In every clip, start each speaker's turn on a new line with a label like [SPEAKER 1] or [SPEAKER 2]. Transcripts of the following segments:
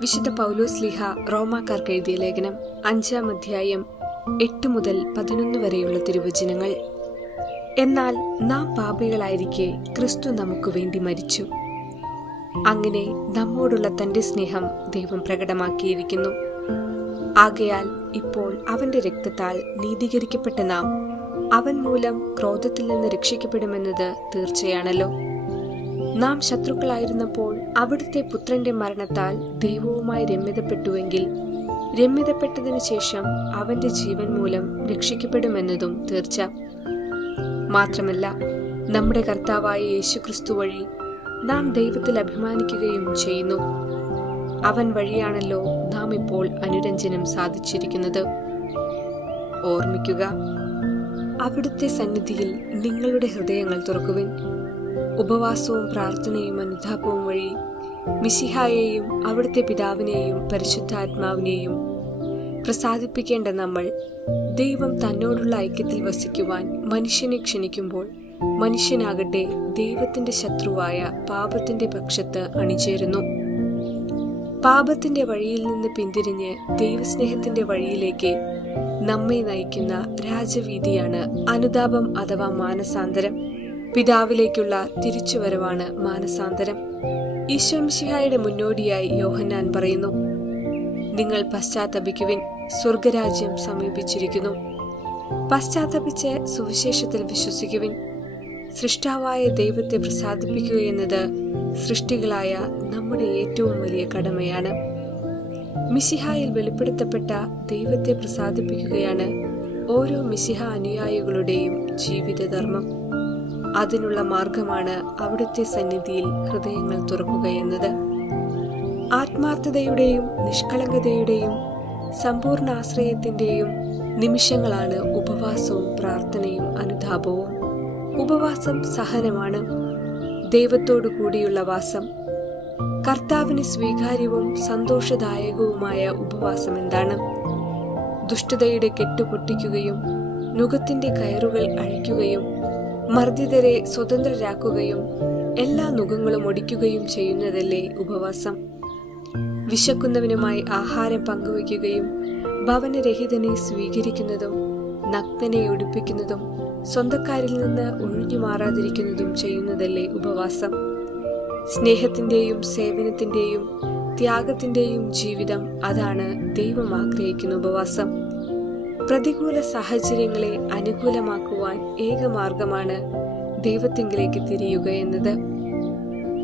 [SPEAKER 1] വിശുദ്ധ പൗലോസ് ലിഹ റോമാക്കാർക്ക് എഴുതിയ ലേഖനം അഞ്ചാം അധ്യായം എട്ട് മുതൽ പതിനൊന്ന് വരെയുള്ള തിരുവചനങ്ങൾ. എന്നാൽ നാം പാപികളായിരിക്കെ ക്രിസ്തു നമുക്ക് വേണ്ടി മരിച്ചു. അങ്ങനെ നമ്മോടുള്ള തന്റെ സ്നേഹം ദൈവം പ്രകടമാക്കിയിരിക്കുന്നു. ആകയാൽ ഇപ്പോൾ അവന്റെ രക്തത്താൽ നീതീകരിക്കപ്പെട്ട നാം അവൻ മൂലം ക്രോധത്തിൽ നിന്ന് രക്ഷിക്കപ്പെടുമെന്നത് തീർച്ചയാണല്ലോ. നാം ശത്രുക്കളായിരുന്നപ്പോൾ അവിടുത്തെ പുത്രന്റെ മരണത്താൽ ദൈവവുമായി രമ്യതപ്പെട്ടുവെങ്കിൽ രമ്യതപ്പെട്ടതിനു ശേഷം അവന്റെ ജീവൻ മൂലം രക്ഷിക്കപ്പെടുമെന്നതും തീർച്ച. മാത്രമല്ല നമ്മുടെ കർത്താവായ യേശുക്രിസ്തു വഴി നാം ദൈവത്തിൽ അഭിമാനിക്കുകയും ചെയ്യുന്നു. അവൻ വഴിയാണല്ലോ നാം ഇപ്പോൾ അനുരഞ്ജനം സാധിച്ചിരിക്കുന്നത്. ഓർമ്മിക്കുക അവിടുത്തെ സന്നിധിയിൽ നിങ്ങളുടെ ഹൃദയങ്ങൾ തുറക്കുവിൻ. ഉപവാസവും പ്രാർത്ഥനയും അനുതാപവും വഴി മിശിഹായെയും അവിടുത്തെ പിതാവിനെയും പരിശുദ്ധാത്മാവിനെയും പ്രസാദിപ്പിക്കേണ്ട നമ്മൾ ദൈവം തന്നോടുള്ള ഐക്യത്തിൽ വസിക്കുവാൻ മനുഷ്യനെ ക്ഷണിക്കുമ്പോൾ മനുഷ്യനാകട്ടെ ദൈവത്തിന്റെ ശത്രുവായ പാപത്തിന്റെ പക്ഷത്ത് അണിചേരുന്നു. പാപത്തിന്റെ വഴിയിൽ നിന്ന് പിന്തിരിഞ്ഞ് ദൈവസ്നേഹത്തിന്റെ വഴിയിലേക്ക് നമ്മെ നയിക്കുന്ന രാജവീതിയാണ് അനുതാപം അഥവാ മാനസാന്തരം. പിതാവിലേക്കുള്ള തിരിച്ചുവരവാണ് മാനസാന്തരം. ഈശ്വംശിഹായുടെ മുന്നോടിയായി യോഹന്നാൻ പറയുന്നു നിങ്ങൾ പശ്ചാത്തപിക്കുവിൻ സ്വർഗരാജ്യം സമീപിച്ചിരിക്കുന്നു. പശ്ചാത്തപിച്ച് സുവിശേഷത്തിൽ വിശ്വസിക്കുവിൻ. സൃഷ്ടാവായ ദൈവത്തെ പ്രസാദിപ്പിക്കുക എന്നത് സൃഷ്ടികളായ നമ്മുടെ ഏറ്റവും വലിയ കടമയാണ്. മിസിഹായിൽ വെളിപ്പെടുത്തപ്പെട്ട ദൈവത്തെ പ്രസാദിപ്പിക്കുകയാണ് ഓരോ മിസിഹ അനുയായികളുടെയും ജീവിതധർമ്മം. അതിനുള്ള മാർഗമാണ് അവിടുത്തെ സന്നിധിയിൽ ഹൃദയങ്ങൾ തുറക്കുക എന്നത് ആത്മാർത്ഥതയുടെയും നിഷ്കളങ്കതയുടെയും സമ്പൂർണ ആശ്രയത്തിന്റെയും നിമിഷങ്ങളാണ് ഉപവാസവും പ്രാർത്ഥനയും അനുതാപവും. ഉപവാസം സഹനമാണ്. ദൈവത്തോടു കൂടിയുള്ള വാസം. കർത്താവിന് സ്വീകാര്യവും സന്തോഷദായകവുമായ ഉപവാസം എന്താണ്? ദുഷ്ടതയുടെ കെട്ടുപൊട്ടിക്കുകയും നുഖത്തിന്റെ കയറുകൾ അഴിക്കുകയും മർദ്ദിതരെ സ്വതന്ത്രരാക്കുകയും എല്ലാ നുഖങ്ങളും ഒടിക്കുകയും ചെയ്യുന്നതല്ലേ ഉപവാസം? വിശക്കുന്നവനുമായി ആഹാരം പങ്കുവയ്ക്കുകയും ഭവനരഹിതനെ സ്വീകരിക്കുന്നതും നഗ്നനെ ഒടിപ്പിക്കുന്നതും സ്വന്തക്കാരിൽ നിന്ന് ഒഴിഞ്ഞു മാറാതിരിക്കുന്നതും ചെയ്യുന്നതല്ലേ ഉപവാസം? സ്നേഹത്തിന്റെയും സേവനത്തിന്റെയും ത്യാഗത്തിന്റെയും ജീവിതം അതാണ് ദൈവം ആഗ്രഹിക്കുന്ന ഉപവാസം. പ്രതികൂല സാഹചര്യങ്ങളെ അനുകൂലമാക്കുവാൻ ഏക മാർഗമാണ് ദൈവത്തിങ്കിലേക്ക് തിരിയുക എന്നത്.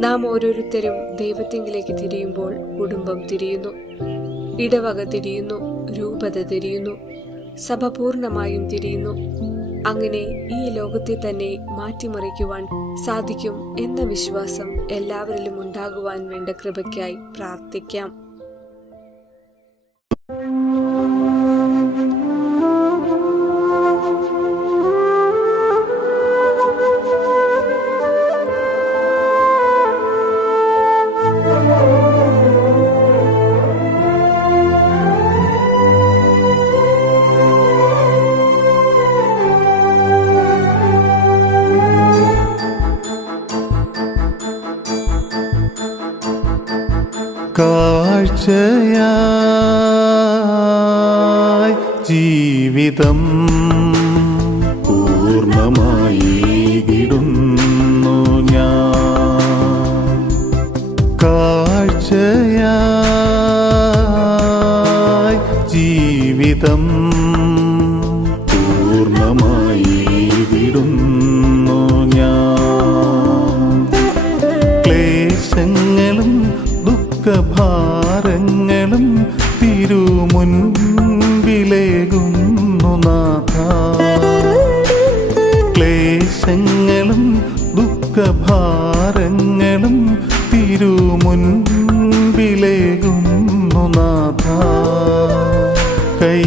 [SPEAKER 1] നാം ഓരോരുത്തരും ദൈവത്തിങ്കിലേക്ക് തിരിയുമ്പോൾ കുടുംബം തിരിയുന്നു ഇടവക തിരിയുന്നു രൂപത തിരിയുന്നു സഭ പൂർണമായും തിരിയുന്നു. അങ്ങനെ ഈ ലോകത്തെ തന്നെ മാറ്റിമറിക്കുവാൻ സാധിക്കും എന്ന വിശ്വാസം എല്ലാവരിലും ഉണ്ടാകുവാൻ വേണ്ട കൃപയ്ക്കായി പ്രാർത്ഥിക്കാം.
[SPEAKER 2] ജീവിതം പൂർണമായി ഇടുന്നു ഞാൻ. കാഴ്ചയായി ജീവിതം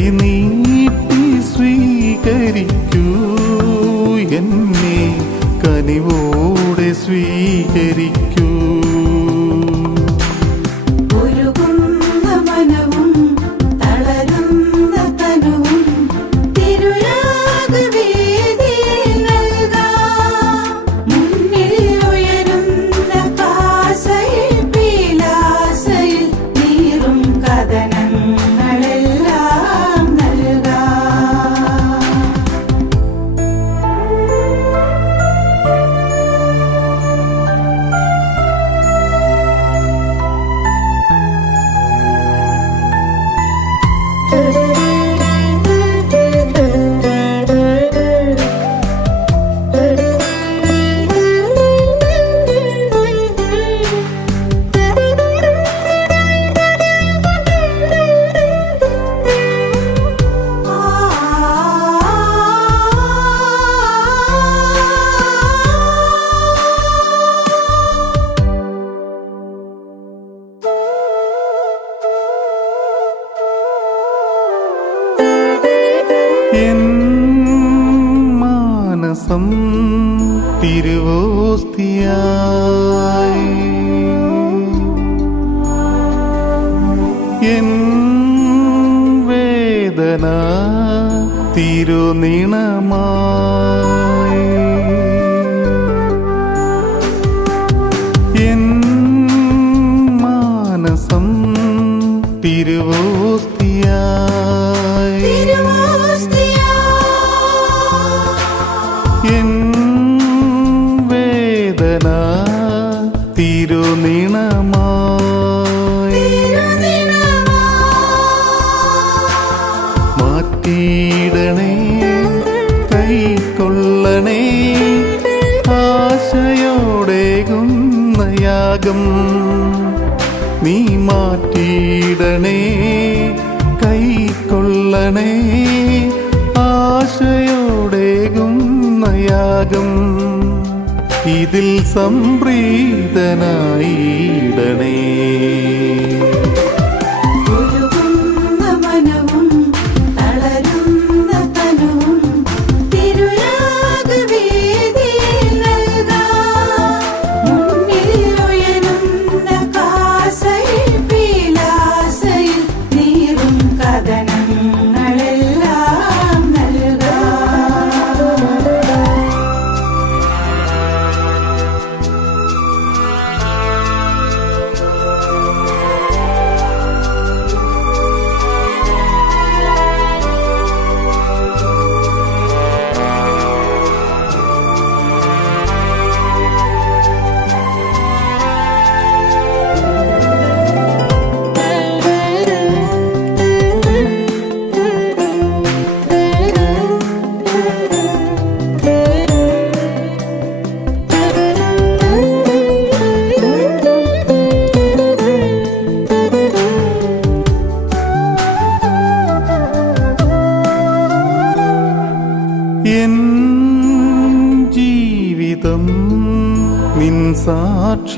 [SPEAKER 2] കൈനീട്ടി സ്വീകരിക്കൂ. എന്നെ കനിവോടെ സ്വീകരിക്കൂ തിരുവോസ്തിയായി. എൻ വേദന തിരുനിണമായി മാറ്റിയിടണേ കൈക്കൊള്ളണേ ആശയോടെ ഗുന്നയാഗം നീ മാറ്റിയിടണേ കൈക്കൊള്ളണേ ആശയോടെ ഗുന്നയാഗം ഇതിൽ സംപ്രീതനായിടണേ.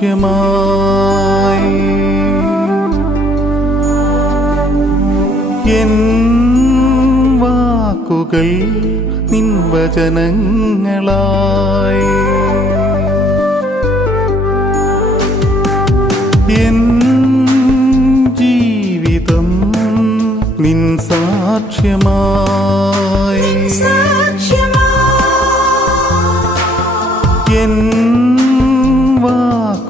[SPEAKER 2] സാക്ഷ്യമായി എൻ വാക്കുകൾ നിൻ വചനങ്ങളായി. എൻ ജീവിതം നിൻ സാക്ഷ്യമായി. എൻ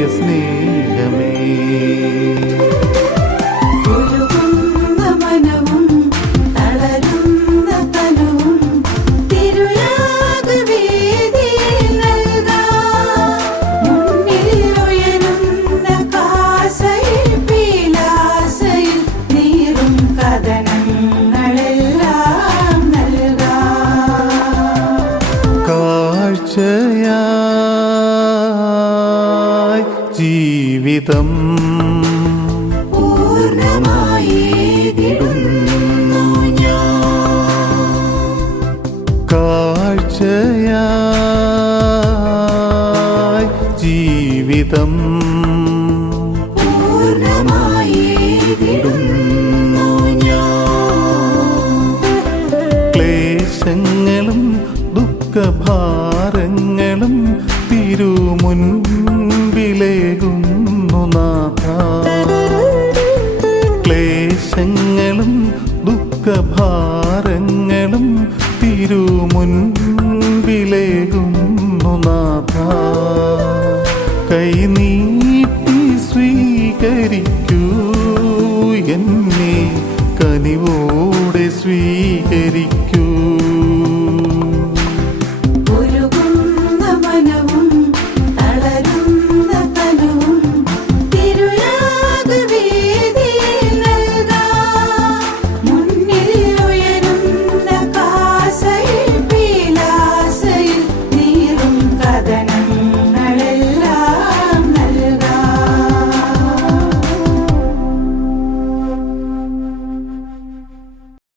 [SPEAKER 2] മുറിയുന്ന ജീവിതം. പൂർണമായിടുന്നു